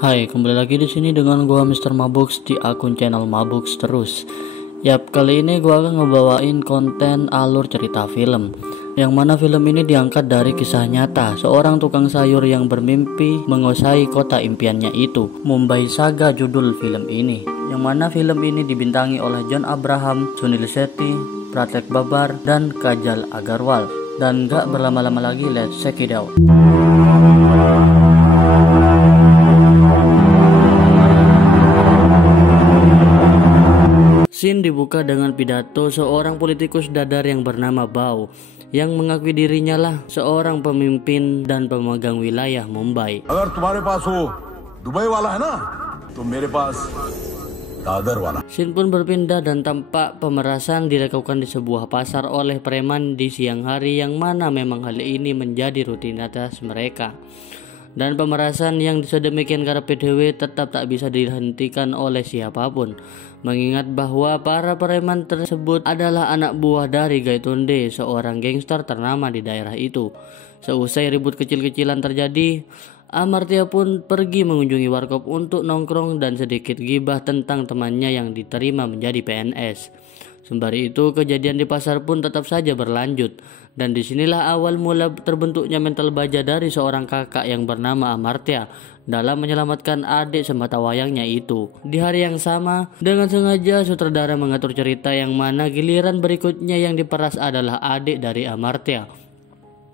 Hai, kembali lagi di sini dengan gua Mr. Mabuks di akun channel Mabuks terus. Yap, kali ini gua akan ngebawain konten alur cerita film. Yang mana film ini diangkat dari kisah nyata seorang tukang sayur yang bermimpi menguasai kota impiannya itu. Mumbai Saga judul film ini. Yang mana film ini dibintangi oleh John Abraham, Sunil Shetty, Pratek Babbar, dan Kajal Agarwal. Dan gak berlama-lama lagi, let's check it out. Scene dibuka dengan pidato seorang politikus dadar yang bernama Bau yang mengakui dirinya lah seorang pemimpin dan pemegang wilayah Mumbai. Agar तुम्हारे पास वो दुबई वाला है ना, तो मेरे पास दादर वाला. Scene pun berpindah dan tampak pemerasan dilakukan di sebuah pasar oleh preman di siang hari, yang mana memang hal ini menjadi rutinitas mereka. Dan pemerasan yang sedemikian karena PDW tetap tak bisa dihentikan oleh siapapun, mengingat bahwa para preman tersebut adalah anak buah dari Gaitonde, seorang gangster ternama di daerah itu. Seusai ribut kecil-kecilan terjadi, Amartya pun pergi mengunjungi warkop untuk nongkrong dan sedikit gibah tentang temannya yang diterima menjadi PNS. Sembari itu, kejadian di pasar pun tetap saja berlanjut, dan disinilah awal mula terbentuknya mental baja dari seorang kakak yang bernama Amartya dalam menyelamatkan adik semata wayangnya itu. Di hari yang sama, dengan sengaja sutradara mengatur cerita yang mana giliran berikutnya yang diperas adalah adik dari Amartya.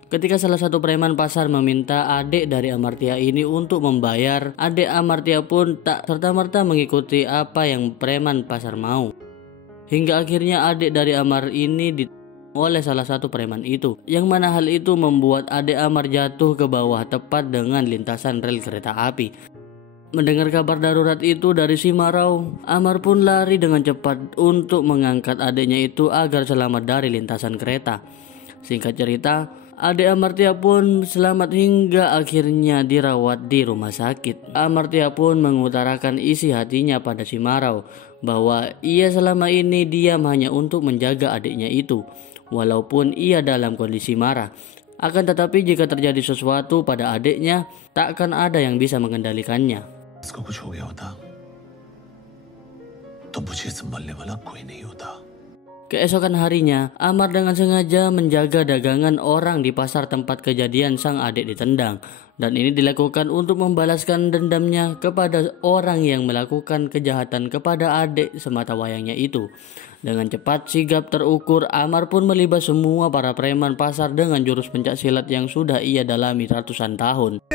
Ketika salah satu preman pasar meminta adik dari Amartya ini untuk membayar, adik Amartya pun tak serta-merta mengikuti apa yang preman pasar mau. Hingga akhirnya adik dari Amar ini oleh salah satu preman itu, yang mana hal itu membuat adik Amar jatuh ke bawah tepat dengan lintasan rel kereta api. Mendengar kabar darurat itu dari Simarau, Amar pun lari dengan cepat untuk mengangkat adiknya itu agar selamat dari lintasan kereta. Singkat cerita, adik Amartya pun selamat hingga akhirnya dirawat di rumah sakit. Amartya pun mengutarakan isi hatinya pada Simarau bahwa ia selama ini diam hanya untuk menjaga adiknya itu, walaupun ia dalam kondisi marah. Akan tetapi jika terjadi sesuatu pada adiknya, tak akan ada yang bisa mengendalikannya. Keesokan harinya, Amar dengan sengaja menjaga dagangan orang di pasar tempat kejadian sang adik ditendang. Dan ini dilakukan untuk membalaskan dendamnya kepada orang yang melakukan kejahatan kepada adik semata wayangnya itu. Dengan cepat, sigap terukur, Amar pun melibas semua para preman pasar dengan jurus pencak silat yang sudah ia dalami ratusan tahun.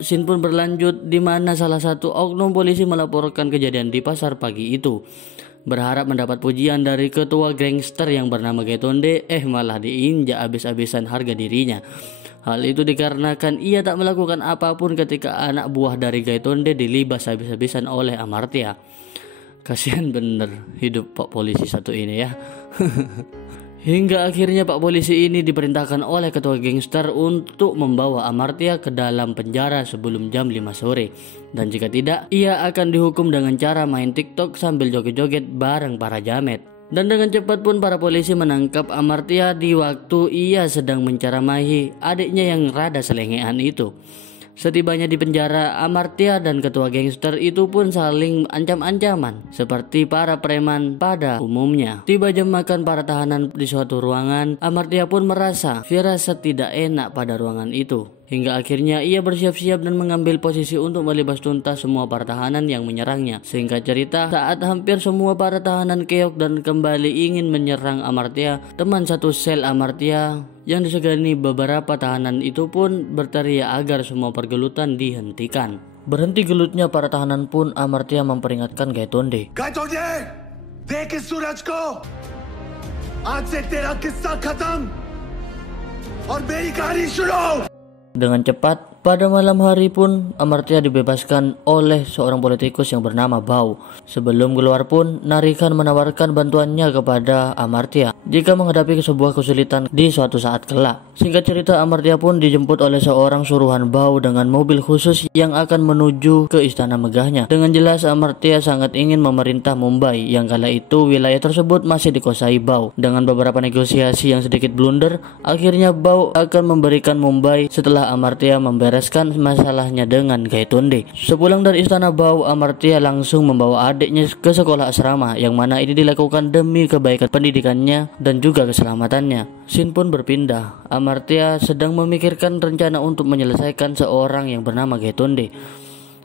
Scene pun berlanjut di mana salah satu oknum polisi melaporkan kejadian di pasar pagi itu, berharap mendapat pujian dari ketua gangster yang bernama Gaitonde, malah diinjak habis-habisan harga dirinya. Hal itu dikarenakan ia tak melakukan apapun ketika anak buah dari Gaitonde dilibas habis-habisan oleh Amartya. Kasihan bener hidup Pak Polisi satu ini ya. Hingga akhirnya Pak Polisi ini diperintahkan oleh ketua gangster untuk membawa Amartya ke dalam penjara sebelum jam 5 sore. Dan jika tidak, ia akan dihukum dengan cara main TikTok sambil joget-joget bareng para jamet. Dan dengan cepat pun para polisi menangkap Amartya di waktu ia sedang menceramahi adiknya yang rada selengean itu. Setibanya di penjara, Amartya dan ketua gangster itu pun saling ancam-ancaman seperti para preman pada umumnya. Tiba jam makan para tahanan di suatu ruangan, Amartya pun merasa firasat tidak enak pada ruangan itu. Hingga akhirnya ia bersiap-siap dan mengambil posisi untuk melibas tuntas semua para tahanan yang menyerangnya. Singkat cerita, saat hampir semua para tahanan keok dan kembali ingin menyerang Amartya, teman satu sel Amartya yang disegani beberapa tahanan itu pun berteriak agar semua pergelutan dihentikan. Berhenti gelutnya para tahanan pun, Amartya memperingatkan Gaitonde. Gaitonde, dekh is suraj ko. Aaj se tera kissa khatam aur meri kahani shuru. Dengan cepat, Pada malam hari pun Amartya dibebaskan oleh seorang politikus yang bernama Bao. Sebelum keluar pun Narikan menawarkan bantuannya kepada Amartya jika menghadapi sebuah kesulitan di suatu saat kelak. Singkat cerita, Amartya pun dijemput oleh seorang suruhan Bao dengan mobil khusus yang akan menuju ke istana megahnya. Dengan jelas Amartya sangat ingin memerintah Mumbai yang kala itu wilayah tersebut masih dikuasai Bao. Dengan beberapa negosiasi yang sedikit blunder, akhirnya Bao akan memberikan Mumbai setelah Amartya membereskan masalahnya dengan Gaitonde. Sepulang dari istana Bao, Amartya langsung membawa adiknya ke sekolah asrama yang mana ini dilakukan demi kebaikan pendidikannya dan juga keselamatannya. Scene pun berpindah. Amartya sedang memikirkan rencana untuk menyelesaikan seorang yang bernama Gaitonde.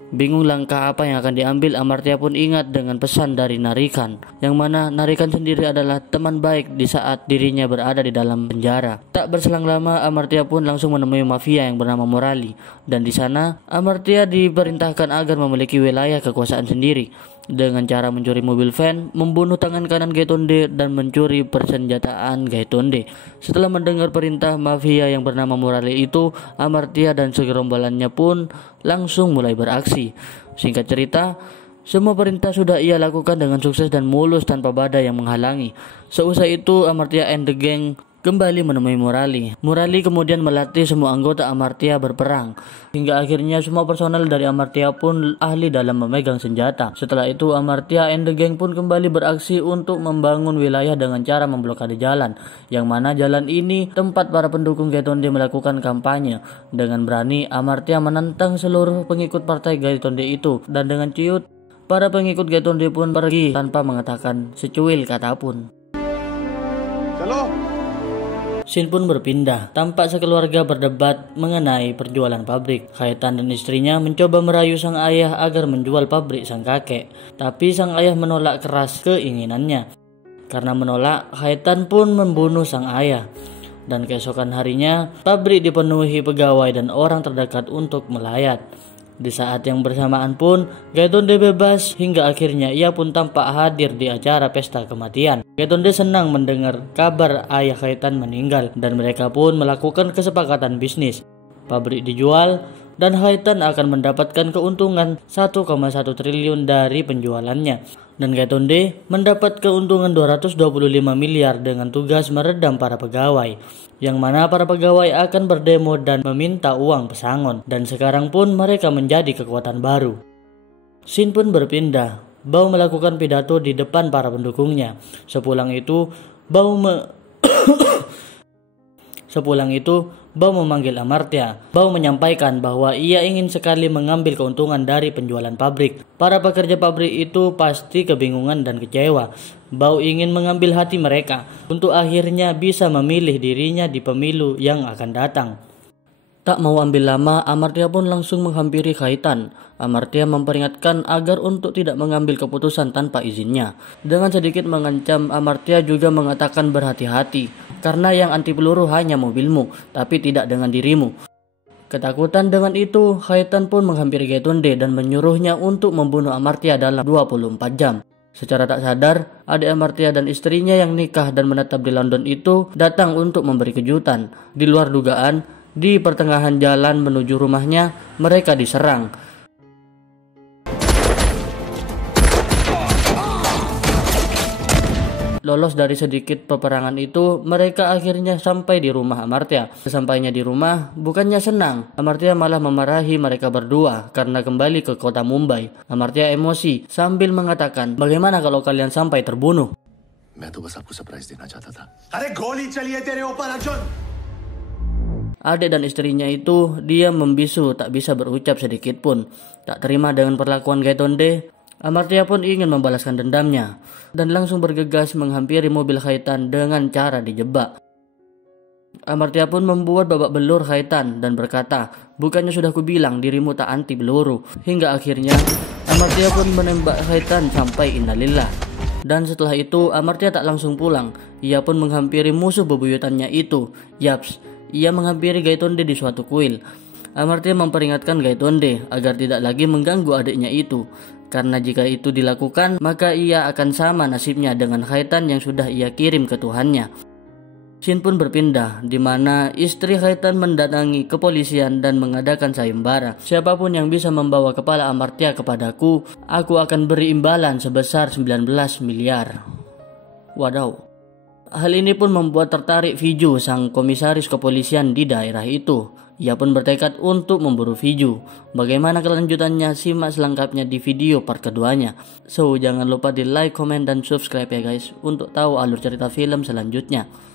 Bingung langkah apa yang akan diambil, Amartya pun ingat dengan pesan dari Narikan, yang mana Narikan sendiri adalah teman baik di saat dirinya berada di dalam penjara. Tak berselang lama, Amartya pun langsung menemui mafia yang bernama Murali, dan di sana Amartya diperintahkan agar memiliki wilayah kekuasaan sendiri dengan cara mencuri mobil van, membunuh tangan kanan Gaitonde, dan mencuri persenjataan Gaitonde. Setelah mendengar perintah mafia yang bernama Murali itu, Amartya dan segerombolannya pun langsung mulai beraksi. Singkat cerita, semua perintah sudah ia lakukan dengan sukses dan mulus tanpa badai yang menghalangi. Seusai itu, Amartya and the gang kembali menemui Murali. Murali kemudian melatih semua anggota Amartya berperang, hingga akhirnya semua personel dari Amartya pun ahli dalam memegang senjata. Setelah itu, Amartya and the gang pun kembali beraksi untuk membangun wilayah dengan cara memblokade jalan, yang mana jalan ini tempat para pendukung Gaitonde melakukan kampanye. Dengan berani, Amartya menentang seluruh pengikut partai Gaitonde itu, dan dengan ciut, para pengikut Gaitonde pun pergi tanpa mengatakan secuil kata pun. Scene pun berpindah. Tampak sekeluarga berdebat mengenai penjualan pabrik. Khaitan dan istrinya mencoba merayu sang ayah agar menjual pabrik sang kakek. Tapi sang ayah menolak keras keinginannya. Karena menolak, Khaitan pun membunuh sang ayah. Dan keesokan harinya, pabrik dipenuhi pegawai dan orang terdekat untuk melayat. Di saat yang bersamaan pun, Gaitonde bebas hingga akhirnya ia pun tampak hadir di acara pesta kematian. Gaitonde senang mendengar kabar ayah Khaitan meninggal dan mereka pun melakukan kesepakatan bisnis. Pabrik dijual dan Khaitan akan mendapatkan keuntungan 1,1 triliun dari penjualannya. Dan Gaitonde mendapat keuntungan 225 miliar dengan tugas meredam para pegawai, yang mana para pegawai akan berdemo dan meminta uang pesangon. Dan sekarang pun mereka menjadi kekuatan baru. Scene pun berpindah. Bao melakukan pidato di depan para pendukungnya. Sepulang itu, Bao memanggil Amartya. Bao menyampaikan bahwa ia ingin sekali mengambil keuntungan dari penjualan pabrik. Para pekerja pabrik itu pasti kebingungan dan kecewa. Bao ingin mengambil hati mereka untuk akhirnya bisa memilih dirinya di pemilu yang akan datang. Tak mau ambil lama, Amartya pun langsung menghampiri Khaitan. Amartya memperingatkan agar untuk tidak mengambil keputusan tanpa izinnya. Dengan sedikit mengancam, Amartya juga mengatakan berhati-hati, karena yang anti peluru hanya mobilmu, tapi tidak dengan dirimu. Ketakutan dengan itu, Khaitan pun menghampiri Gaitonde dan menyuruhnya untuk membunuh Amartya dalam 24 jam. Secara tak sadar, adik Amartya dan istrinya yang nikah dan menetap di London itu datang untuk memberi kejutan. Di luar dugaan, di pertengahan jalan menuju rumahnya, mereka diserang. Lolos dari sedikit peperangan itu, mereka akhirnya sampai di rumah Amartya. Sesampainya di rumah, bukannya senang, Amartya malah memarahi mereka berdua karena kembali ke kota Mumbai. Amartya emosi sambil mengatakan, "Bagaimana kalau kalian sampai terbunuh?" मैं तो बस आपको सरप्राइज देना चाहता था। अरे गोली चली है तेरे ऊपर Arjun. Adik dan istrinya itu diam membisu, tak bisa berucap sedikit pun. Tak terima dengan perlakuan Gaitonde, Amartya pun ingin membalaskan dendamnya dan langsung bergegas menghampiri mobil Khaitan dengan cara dijebak. Amartya pun membuat babak belur Khaitan dan berkata, "Bukannya sudah kubilang dirimu tak anti peluru." Hingga akhirnya Amartya pun menembak Khaitan sampai innalillah. Dan setelah itu Amartya tak langsung pulang. Ia pun menghampiri musuh bebuyutannya itu. Yaps, ia menghampiri Gaitonde di suatu kuil. Amartya memperingatkan Gaitonde agar tidak lagi mengganggu adiknya itu, karena jika itu dilakukan maka ia akan sama nasibnya dengan Khaitan yang sudah ia kirim ke Tuhannya. Scene pun berpindah di mana istri Khaitan mendatangi kepolisian dan mengadakan sayembara. Siapapun yang bisa membawa kepala Amartya kepadaku, aku akan beri imbalan sebesar 19 miliar. Wadaw. Hal ini pun membuat tertarik Viju, sang komisaris kepolisian di daerah itu. Ia pun bertekad untuk memburu Viju. Bagaimana kelanjutannya? Simak selengkapnya di video part keduanya. So, jangan lupa di like, comment, dan subscribe ya guys, untuk tahu alur cerita film selanjutnya.